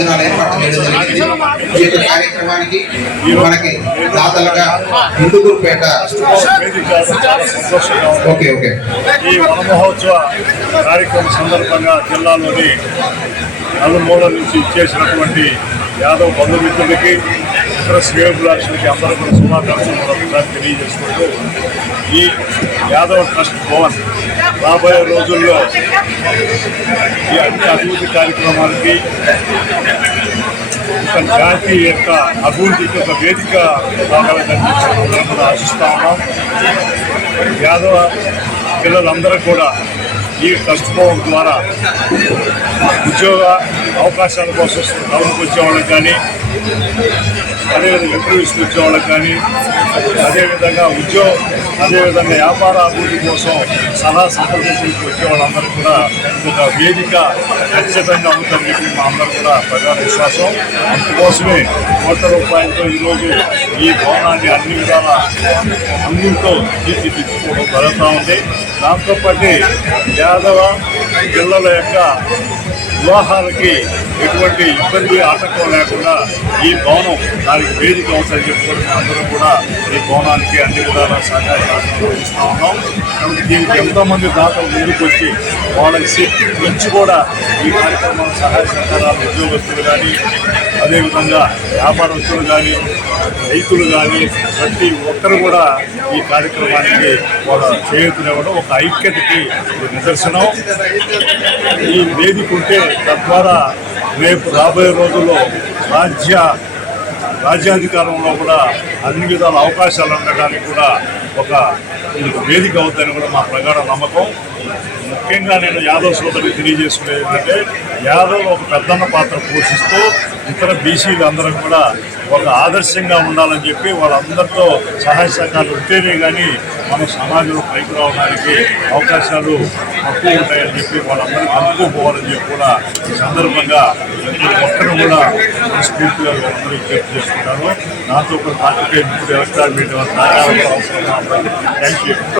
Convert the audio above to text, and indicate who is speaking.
Speaker 1: ఈ యొక్క కార్యక్రమానికి మనకి దాతలుగా హిందూపేట
Speaker 2: చాలా సంతోషంగా
Speaker 1: ఓకే ఓకే.
Speaker 2: ఈ వనమహోత్సవ కార్యక్రమం సందర్భంగా జిల్లాలోని నలుమూల నుంచి ఇచ్చేసినటువంటి యాదవ్ బంధుమిత్రులకి ఇతర శ్రేయోభిలాషులకి అందరూ కూడా శుభాకాంక్షలు మరొకసారి తెలియజేసుకుంటూ ఈ యాదవ్ ట్రస్ట్ భవన్ రాబోయే రోజుల్లో ఈ అన్ని అభివృద్ధి కార్యక్రమానికి ఒక జాతి యొక్క అభివృద్ధికి ఒక వేదిక కాగలదని ఆశిస్తా ఉన్నాం. యాదవ పిల్లలందరూ కూడా ఈ ట్రస్ట్ భవన్ ద్వారా ఉద్యోగ అవకాశాల కోసం టౌన్కి వచ్చే కానీ అదేవిధంగా ఇంటర్వ్యూస్కి వచ్చే కానీ అదేవిధంగా ఉద్యోగం అదేవిధంగా వ్యాపార అభివృద్ధి కోసం సలహా సంప్రదింపులకు వచ్చే వాళ్ళందరూ కూడా ఒక వేదిక ఖచ్చితంగా ఉందని చెప్పి మా అందరూ కూడా ప్రజా విశ్వాసం అందుకోసమే కోట్ల రూపాయలతో ఈరోజు ఈ భవనాన్ని అన్ని విధాల అన్నింటితో తీర్చిదిద్దుకోవడం జరుగుతూ ఉంది దాంతోపాటు యాదవ పిల్లల యొక్క వివాహాలకి ఎటువంటి ఇబ్బంది ఆటంకం లేకుండా ఈ భవనం దానికి వేదిక అవసరం చెప్పుకోవడం అందరూ కూడా ఈ భవనానికి అన్ని విధాల సహకారం ఇస్తూ ఉన్నాం. కాబట్టి దీనికి ఎంతోమంది దాతలు ముందుకు వచ్చి వాళ్ళకి శక్తి నుంచి కూడా ఈ కార్యక్రమం సహాయ సహకారాలు ఉద్యోగస్తులు కానీ అదేవిధంగా వ్యాపారస్తులు కానీ రైతులు కానీ ప్రతి ఒక్కరు కూడా ఈ కార్యక్రమానికి వాళ్ళ చేయూతనివ్వడం ఒక ఐక్యతకి నిదర్శనం. ఈ వేదిక ఉంటే తద్వారా రేపు రాబోయే రోజుల్లో రాజ్య రాజ్యాధికారంలో కూడా అన్ని విధాల అవకాశాలు ఉండడానికి కూడా ఒక ఒక వేదిక అవుతుందని కూడా మా ప్రగాఢ నమ్మకం. ముఖ్యంగా నేను యాదవ్ సోదరికి తెలియజేసుకునేది ఏంటంటే యాదవ్ ఒక పెద్దన్న పాత్ర పోషిస్తూ ఇతర బీసీలు అందరం కూడా ఒక ఆదర్శంగా ఉండాలని చెప్పి వాళ్ళందరితో సహాయ సహకారాలు ఉంటేనే కానీ మన సమాజంలో పైకి రావడానికి అవకాశాలు తక్కువ ఉంటాయని చెప్పి వాళ్ళందరూ అందుకోపోవాలని చెప్పి కూడా ఈ సందర్భంగా ఒక్కరు కూడా స్ఫూర్తిగా అందరూ విజ్ఞప్తి చేసుకుంటారు నాతో కూడా పార్టీ ఇప్పుడు ఎలక్ట్రాల్ మీడియా థ్యాంక్ యూ.